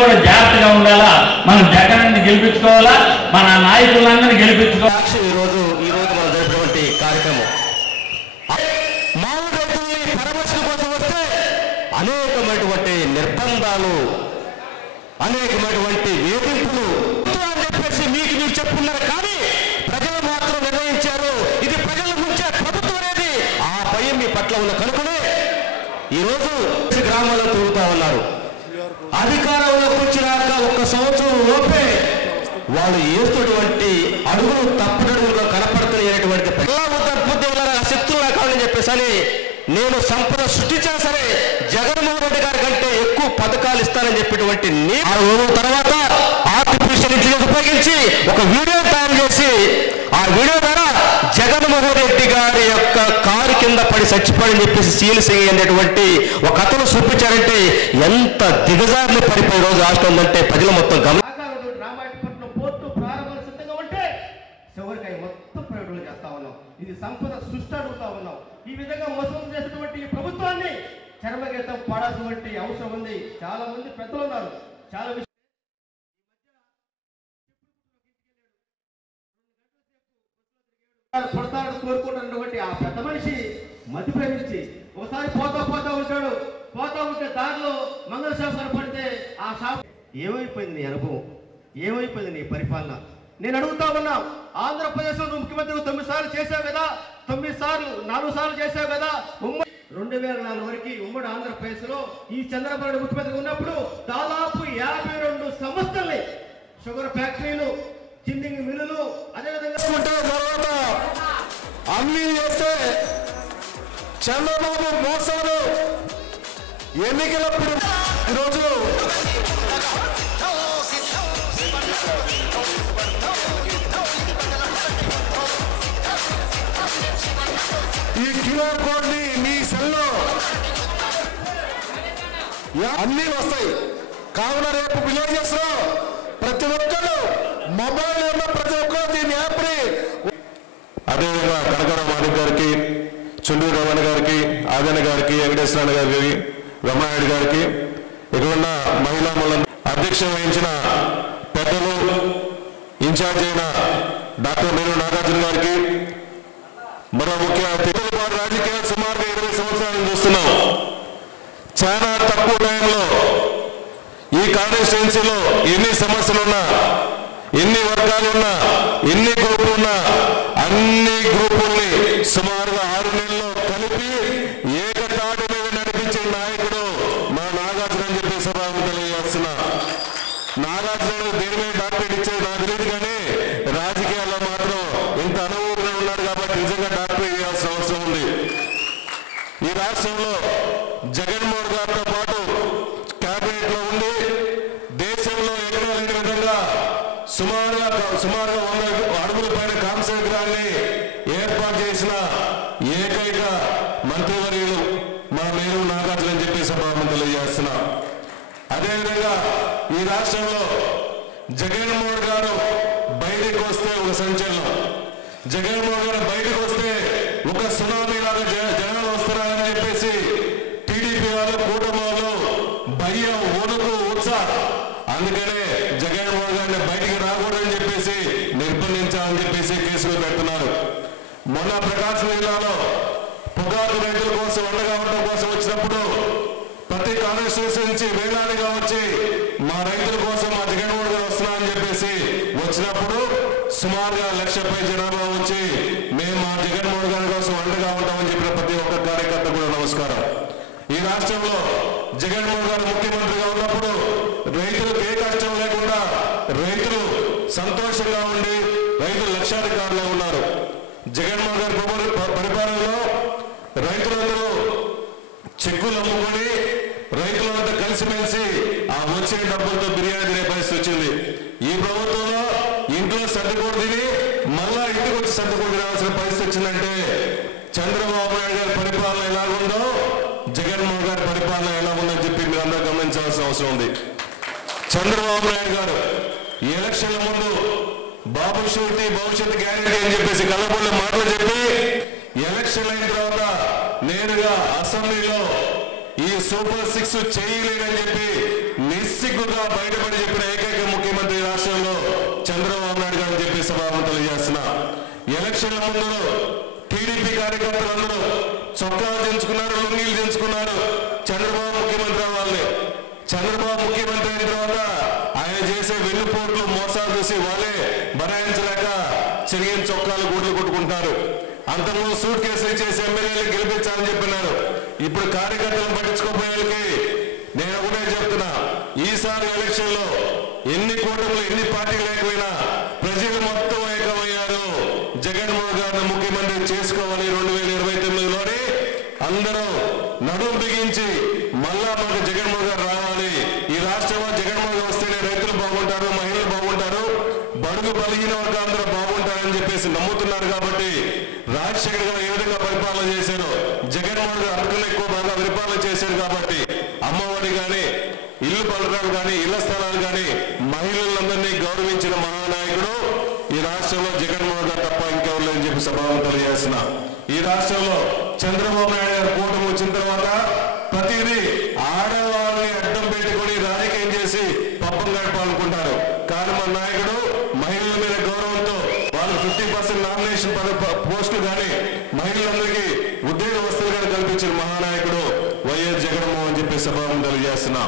కూడా జాగ్రత్తగా ఉండాలా. మనం జగన్ని గెలిపించుకోవాలా, మన నాయకులందరినీ గెలిపించుకోవాలి. ఈరోజు మనం జరిపినటువంటి కార్యక్రమం మామూలు రైతుల్ని పరామర్శల కోసం వస్తే అనేకమైనటువంటి నిర్బంధాలు, అనేకమైనటువంటి వేధింపులు అని చెప్పేసి మీరు చెప్పుకున్నారు. కానీ ప్రజలు మాత్రం నిర్ణయించారు, ఇది ప్రజల నుంచే ప్రభుత్వం అనేది ఆ భయం మీ పట్ల ఉన్న కనుకనే ఈరోజు గ్రామాల్లో తిరుగుతా ఉన్నారు. అధికారంలోకి వచ్చినాక 1 సంవత్సరం లోపే వాళ్ళు వేస్తున్నటువంటి అడుగులు తప్పటడుగులుగా కనపడుతున్నటువంటి శక్తులు కావాలని చెప్పేసి నేను సంపద సృష్టించినా సరే జగన్మోహన్ రెడ్డి గారి కంటే ఎక్కువ పథకాలు ఇస్తానని చెప్పేటువంటి తర్వాత ఆర్టిఫిషియల్ ఇంటెలిజెన్స్ ఉపయోగించి ఒక వీడియో తయారు చేసి ఆ వీడియో ద్వారా జగన్మోహన్ రెడ్డి గారి యొక్క కారు కింద పడి చచ్చిపోయని చెప్పేసి సీల్సింగ్ అనేటువంటి ఒక కథను చూపించారంటే ఎంత దిగజారులు పడిపోయే రోజు రాష్ట్రం ఉందంటే ప్రజలు మొత్తం రామాయణపట్నం పోర్టు ప్రారంభం సిద్ధంగా ఉంటే చివరికాయ మొత్తం ప్రయోజనం చేస్తా ఉన్నాం. ఇది సంపద సృష్టి అడుగుతా ఉన్నాం. ఈ విధంగా మోసం చేసినటువంటి ఈ ప్రభుత్వాన్ని చర్మగీతం పాడాల్సినటువంటి అవసరం ఉంది. చాలా మంది పెద్దలు ఉన్నారు, చాలా పడతాడు కోరుకుంటున్నటువంటి ఆ పెద్ద మనిషి మధ్య ప్రేమించి ఒకసారి పోతా ఉంటాడు. పోతా ఉంటే దారిలో మంగళశాసనం పడితే ఆ షాప్ ఏమైపోయింది నీ అనుభవం, ఏమైపోయింది నీ పరిపాలన? నేను అడుగుతా ఉన్నా, ఆంధ్రప్రదేశ్ లో ముఖ్యమంత్రి 9 సార్లు చేశావు కదా, 4 సార్లు చేశావు కదా. 2004 వరకు ఉమ్మడి ఆంధ్రప్రదేశ్ లో ఈ చంద్రబాబు ముఖ్యమంత్రి ఉన్నప్పుడు దాదాపు 52 సంస్థల్ని, షుగర్ ఫ్యాక్టరీలు, జిన్నింగ్ మిల్లులు, అదేవిధంగా అన్ని చేస్తే చంద్రబాబు మోసాలు ఎన్నికలప్పుడు ఈరోజు ఈ క్యూఆర్ కోడ్ ని మీ సెల్లో అన్నీ వస్తాయి. కావున రేపు విలేజెస్ లో ప్రతి ఒక్కరు మొబైల్ ఉన్న ప్రతి ఒక్కరు దీని యాప్ ని, అదేవిధంగా కనకరావు మాణిక్ గారికి, చుండూరు రమణ గారికి, ఆదన గారికి, వెంకటేశ్వర గారికి, రమణారెడ్డి గారికి, ఇక్కడ ఉన్న మహిళా అధ్యక్ష వహించిన పెద్దలు, ఇన్ఛార్జ్ అయిన డాక్టర్ మేరు నాగార్జున గారికి, మరో ముఖ్య అతిథులు రాజకీయాలు సుమారుగా 20 సంవత్సరాలు చూస్తున్నాం. చాలా తక్కువ టైంలో ఈ కాన్స్టిట్యున్సీలో ఎన్ని సమస్యలున్నా, ఎన్ని వర్గాలున్నా, ఎన్ని గ్రూపులున్నా అన్ని గ్రూపుల్ని సుమారుగా 6 నెలల్లో కలిపి ఏకతాటి మీద నడిపించే నాయకుడు మా నాగార్జున అని చెప్పి సభకు తెలియజేస్తున్నా. నాగార్జున దేని మీద డాక్టరేట్ ఇచ్చేది నాకు తెలియదు, కానీ రాజకీయాల్లో మాత్రం ఇంత అనుభవంగా ఉన్నారు కాబట్టి నిజంగా డాక్టరేట్ చేయాల్సిన అవసరం ఉంది. ఈ రాష్ట్రంలో జగన్మోహన్ గారితో పాటు కేబినెట్ లో ఉండి దేశంలో ఎక్కడ లేని విధంగా సుమారుగా 100 అడుగుల పైన కాంస్య విగ్రహాన్ని ఏర్పాటు చేసిన ఏకైక మంత్రివర్యులు మా మేరు నాగార్జున అని చెప్పి సభాముఖంగా తెలియజేస్తున్నా. అదేవిధంగా ఈ రాష్ట్రంలో జగన్మోహన్ గారు బయటకు వస్తే ఒక సంచలనం, జగన్మోహన్ గారు బయటకు వస్తే ఒక సునామీ లాగా జనాలు వస్తున్నారని చెప్పేసి టీడీపీ వాళ్ళు, కూటమి వాళ్ళు భయం, వణుకు, ఉత్సాహం. అందుకనే జగన్మోహన్ గారిని బయటికి రాకూడదని చెప్పేసి నిర్బంధించాలని చెప్పేసి కేసులు పెడుతున్నారు. మొన్న ప్రకాశం జిల్లాలో పొగాకు రైతుల కోసం అండగా ఉండడం కోసం వచ్చినప్పుడు ప్రతి కాన్స్టిట్యూన్సీ నుంచి వేలాదిగా వచ్చి మా రైతుల కోసం మా జగన్మోహన్ గారు వస్తున్నారని చెప్పేసి వచ్చినప్పుడు సుమారుగా 1,00,000 జనాభా వచ్చి మేము మా జగన్మోహన్ గారి కోసం అండగా ఉంటామని చెప్పిన ప్రతి ఒక్క కార్యకర్త కూడా నమస్కారం. ఈ రాష్ట్రంలో జగన్మోహన్ గారు ముఖ్యమంత్రిగా ఉన్నప్పుడు రైతులకు ఏ కష్టం లేకుండా రైతులు సంతోషంగా ఉండి రైతులు లక్షాధికారులు ఉన్నారు. జగన్మోహన్ గారి పరిపాలనలో రైతులందరూ చెక్కులు అమ్ముకొని రైతులంతా కలిసిమెలిసి ఆ వచ్చే డబ్బులతో బిర్యానీ తినే పరిస్థితి వచ్చింది. ఈ ప్రభుత్వంలో ఇంట్లో సర్దుకోడు తిని మళ్ళా ఇంటికి వచ్చి సర్దుకోడు తినాల్సిన పరిస్థితి వచ్చిందంటే చంద్రబాబు నాయుడు గారి పరిపాలన ఎలాగుందో జగన్మోహన్ గారి పరిపాలన ఎలా ఉందని చెప్పి మీరు అందరూ గమనించాల్సిన అవసరం ఉంది. చంద్రబాబు నాయుడు గారు ఎలక్షన్ల ముందు బాబు షూరిటీ భవిష్యత్ గ్యారెంటీ అని చెప్పేసి కలబొల్ల మాటలు చెప్పి ఎలక్షన్ అయిన తర్వాత నేరుగా అసెంబ్లీలో ఈ సూపర్ 6 చేయలేదని చెప్పి నిస్సిగ్గు నిలువుగా బయటపడి చెప్పిన ఏకైక ముఖ్యమంత్రి రాష్ట్రంలో చంద్రబాబు నాయుడు గారు అని చెప్పి సభాముఖం తెలియజేస్తున్నా. ఎలక్షన్ల ముందు టీడీపీ కార్యకర్తలందరూ చొక్కాలు దించుకున్నారు, లుంగీలు దించుకున్నారు చంద్రబాబు ముఖ్యమంత్రి అవ్వాలని. చంద్రబాబు ముఖ్యమంత్రి అయిన తర్వాత ఆయన చేసే వెన్నుపోట్లు మోసాలు చూసి వాళ్ళే బరాయించలేక చిరిగిన చొక్కాలు గూడ్లు కొట్టుకుంటున్నారు. అంతకుముందు సూట్ కేసులు చేసి ఎమ్మెల్యేలు గెలిపించాలని చెప్పినారు. ఇప్పుడు కార్యకర్తలను పట్టించుకోపోయేకి నేను ఒకటే చెప్తున్నా, ఈసారి ఎలక్షన్ లో ఎన్ని కూటములు ఎన్ని పార్టీలు లేకపోయినా ప్రజలు మొత్తం ఏకమయ్యారు. జగన్మోహన్ గారిని ముఖ్యమంత్రి చేసుకోవాలి 2029లోనే అందరూ నడుం బిగించి మళ్ళా మనకు జగన్మోహన్ గారు రావాలి. ఈ రాష్ట్రంలో జగన్మోహన్ గారు వస్తేనే రైతులు బాగుంటారు, మహిళలు బాగుంటారు, బడుగు బలహీన వర్గాలందరూ బాగుంటారని చెప్పేసి నమ్ముతున్నారు. కాబట్టి రాజశేఖర్ గారు ఏ విధంగా పరిపాలన చేశారో జగన్మోహన్ గారు అంతకన్నా ఎక్కువ బాగా పరిపాలన చేశారు. కాబట్టి అమ్మఒడి కానీ, ఇల్లు పలకడాలు కానీ, ఇళ్ల స్థలాలు కానీ, మహిళలందరినీ గౌరవించిన మహానాయకుడు ఈ రాష్ట్రంలో జగన్మోహన్ గారు తప్ప ఇంకెవరు లేదని చెప్పి సభాముఖం తెలియజేస్తున్నా. ఈ రాష్ట్రంలో చంద్రబాబు నాయుడు గారు కూటమి వచ్చిన తర్వాత ప్రతిదీ ఆడవాళ్ళని అడ్డం పెట్టుకుని రాజకీయం చేసి పబ్బం గడపాలనుకుంటారు. కానీ మన నాయకుడు మహిళల మీద గౌరవంతో వాళ్ళు 50% నామినేషన్ పోస్టులు కానీ మహిళలందరికీ ఉద్యోగ వస్తువులు కానీ కల్పించిన మహానాయకుడు వైఎస్ జగన్మోహన్ చెప్పి సభాముఖం తెలియజేస్తున్నా.